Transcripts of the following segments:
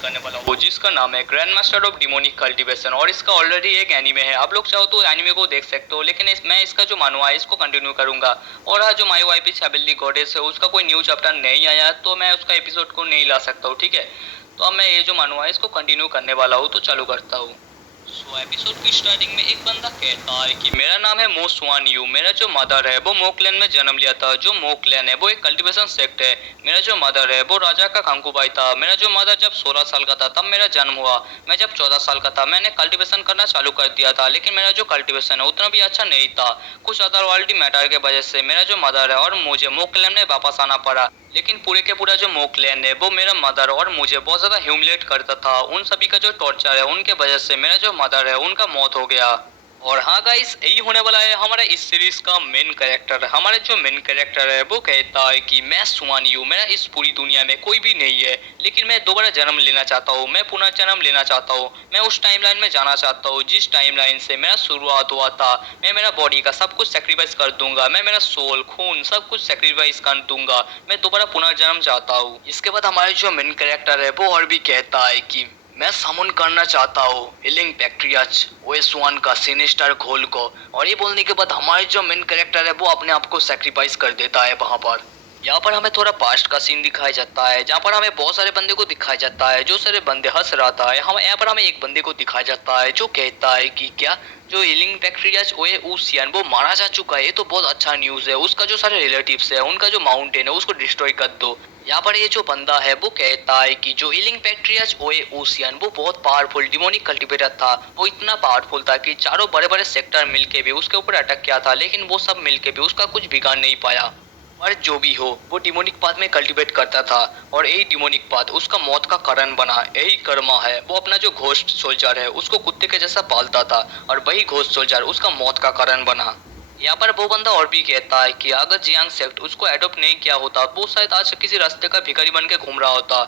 करने वाला हूँ जिसका नाम है grand master of demonic cultivation और इसका ऑलरेडी एक एनीमे है। आप लोग चाहो तो एनीमे को देख सकते हो, लेकिन मैं इसका जो मानुआ है इसको कंटिन्यू करूंगा। और हाँ, जो माई वाई छाबेली गॉडेस है उसका कोई न्यू चैप्टर नहीं आया तो मैं उसका एपिसोड को नहीं ला सकता हूँ, ठीक है। तो अब मैं ये जो मानुआ है इसको कंटिन्यू करने वाला हूँ, तो चालू करता हूँ। सो एपिसोड की स्टार्टिंग में एक बंदा कहता है कि मेरा नाम है मो स्वान यू। मेरा जो मदर है वो मोक्लैन में जन्म लिया था। जो मोक्लैन है वो एक कल्टीवेशन सेक्ट है। मेरा जो मदर है वो राजा का कंकुबाई था। मेरा जो मदर जब 16 साल का था तब मेरा जन्म हुआ। मैं जब 14 साल का था मैंने कल्टीवेशन करना चालू कर दिया था, लेकिन मेरा जो कल्टीवेशन है उतना भी अच्छा नहीं था। कुछ अदरवर्ल्डी मैटर के वजह से मेरा जो मदर है और मुझे मोक्लैन में वापस आना पड़ा। लेकिन पूरे के पूरा जो मोक्लैन है वो मेरा मदर और मुझे बहुत ज़्यादा ह्यूमिलेट करता था। उन सभी का जो टॉर्चर है उनके वजह से मेरा जो मदर है उनका मौत हो गया। और हाँ गाइस, यही होने वाला है हमारा इस सीरीज का मेन कैरेक्टर। हमारे जो मेन कैरेक्टर है वो कहता है कि मैं सुमान यू, मेरा इस पूरी दुनिया में कोई भी नहीं है, लेकिन मैं दोबारा जन्म लेना चाहता हूँ, मैं पुनर्जन्म लेना चाहता हूँ। मैं उस टाइमलाइन में जाना चाहता हूँ जिस टाइमलाइन से मेरा शुरुआत हुआ था। मैं मेरा बॉडी का सब कुछ सेक्रीफाइस कर दूंगा, मैं मेरा सोल खून सब कुछ सेक्रीफाइस कर दूंगा। मैं दोबारा पुनर्जन्म चाहता हूँ। इसके बाद हमारे जो मेन कैरेक्टर है वो और भी कहता है कि मैं समन करना चाहता हूँ हीलिंग बैक्टीरियाज ओएस1 का सिनिस्टर घोल को। और ये बोलने के बाद हमारे जो मेन कैरेक्टर है वो अपने आप को सेक्रीफाइस कर देता है। वहाँ पर यहाँ पर हमें थोड़ा पास्ट का सीन दिखाया जाता है जहाँ पर हमें बहुत सारे बंदे को दिखाया जाता है। जो सारे बंदे हंस रहा था, हम यहाँ पर हमें एक बंदे को दिखाया जाता है जो कहता है कि क्या जो हीलिंग बैक्टीरियाज ओएस1 वो मारा जा चुका है। ये तो बहुत अच्छा न्यूज़ है। उसका जो सारे रिलेटिव्स है उनका जो माउंटेन है उसको डिस्ट्रॉय कर दो। यहाँ पर ये जो बंदा है वो कहता है कि जो हीलिंग बैक्टीरियाज ओएस1 वो बहुत पावरफुल डिमोनिक कल्टीवेटर था। वो इतना पावरफुल था कि चारों बड़े बड़े सेक्टर मिलके भी उसके ऊपर अटैक किया था, लेकिन वो सब मिलके भी उसका कुछ बिगाड़ नहीं पाया। और जो भी हो, वो डिमोनिक पाथ में कल्टीवेट करता था और यही डिमोनिक पाथ उसका मौत का कारण बना। यही कर्मा है। वो अपना जो घोस्ट सोल्जर है उसको कुत्ते के जैसा पालता था और वही घोस्ट सोल्जर उसका मौत का कारण बना। यहाँ पर वो बंदा और भी कहता है कि अगर जियांग सेक्ट उसको एडॉप्ट नहीं किया होता वो शायद आज किसी रास्ते का भिखारी बन के घूम रहा होता।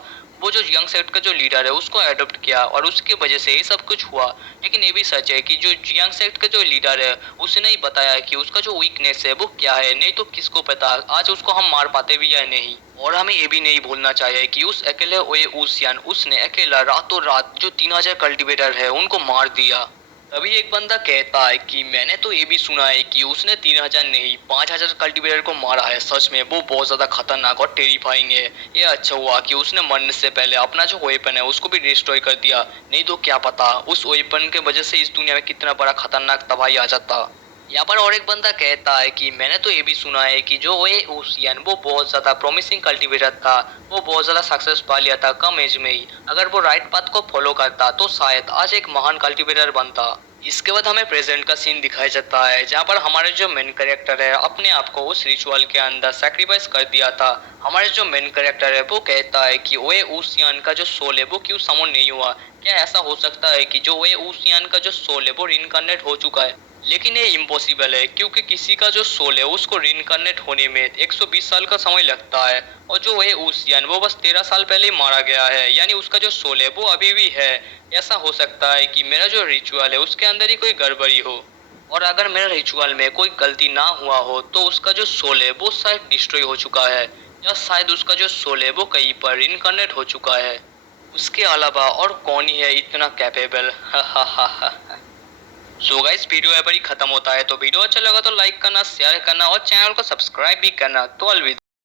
वो जो जियांग सेक्ट का जो लीडर है उसको एडॉप्ट किया और उसकी वजह से ये सब कुछ हुआ। लेकिन ये भी सच है कि जो जियांग सेक्ट का जो लीडर है उसने ही बताया कि उसका जो वीकनेस है वो क्या है, नहीं तो किसको पता आज उसको हम मार पाते भी या नहीं। और हमें ये भी नहीं भूलना चाहिए कि उस अकेले ओएस1 उसने अकेला रातों रात जो 3000 कल्टीवेटर है उनको मार दिया। तभी एक बंदा कहता है कि मैंने तो ये भी सुना है कि उसने 3000 नहीं 5000 कल्टीवेटर को मारा है। सच में वो बहुत ज्यादा खतरनाक और टेरिफाइंग है। ये अच्छा हुआ कि उसने मरने से पहले अपना जो वेपन है उसको भी डिस्ट्रॉय कर दिया, नहीं तो क्या पता उस वेपन के वजह से इस दुनिया में कितना बड़ा खतरनाक तबाही आ जाता। यहाँ पर और एक बंदा कहता है कि मैंने तो ये भी सुना है कि जो ओएस1 वो बहुत ज़्यादा प्रॉमिसिंग कल्टीवेटर था। वो बहुत ज़्यादा सक्सेस पा लिया था कम एज में ही। अगर वो राइट पाथ को फॉलो करता तो शायद आज एक महान कल्टीवेटर बनता। इसके बाद हमें प्रेजेंट का सीन दिखाया जाता है जहाँ पर हमारे जो मेन कैरेक्टर है अपने आप को उस रिचुअल के अंदर सैक्रिफाइस कर दिया था। हमारे जो मेन कैरेक्टर है वो कहता है कि ओएस1 का जो सोल है वो क्यों समन नहीं हुआ। क्या ऐसा हो सकता है कि जो ओएस1 का जो सोल है वो रिइनकार्नेट हो चुका है। लेकिन ये इम्पॉसिबल है क्योंकि किसी का जो सोल है उसको रिइनकार्नेट होने में 120 साल का समय लगता है। और जो ओएस1 वो बस 13 साल पहले ही मारा गया है, यानी उसका जो सोल है वो अभी भी है। ऐसा हो सकता है कि मेरा जो रिचुअल है उसके अंदर ही कोई गड़बड़ी हो। और अगर मेरा रिचुअल में कोई गलती ना हुआ हो तो उसका जो सोल है वो शायद डिस्ट्रॉय हो चुका है, या शायद उसका जो सोल है वो कहीं पर रिइनकार्नेट हो चुका है। उसके अलावा और कौन ही है इतना कैपेबल। सो गाइस, वीडियो यहाँ पर ही खत्म होता है। तो वीडियो अच्छा लगा तो लाइक करना, शेयर करना और चैनल को सब्सक्राइब भी करना। तो अलविदा।